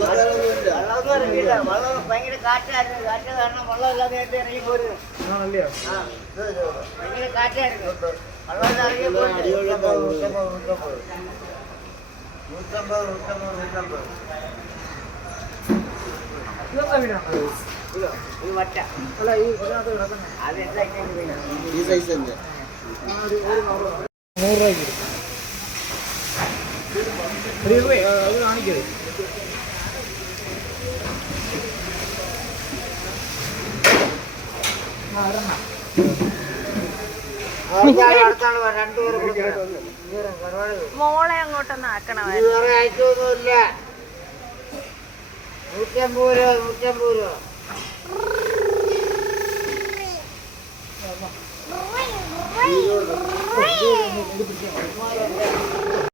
വെള്ളമൊന്നും ഇറങ്ങിയില്ല. വെള്ളം ഭയങ്കര കാറ്റായിരുന്നു. കാറ്റ് കാരണം വെള്ളം ഇല്ലാതെ ഇറങ്ങി പോരുന്നു. ഭയങ്കര കാറ്റായിരുന്നു. വെള്ളം ഇറങ്ങി പോയിട്ട് ഇത് വറ്റ അതെന്താ ഈ സൈസ് തന്നെ 100 രൂപയ്ക്ക് അത് കാണിക്കരുത്. മോളെ അങ്ങോട്ടൊന്ന് ആക്കണം. വേറെ അയച്ചൊന്നുമില്ല. 150 രൂപ.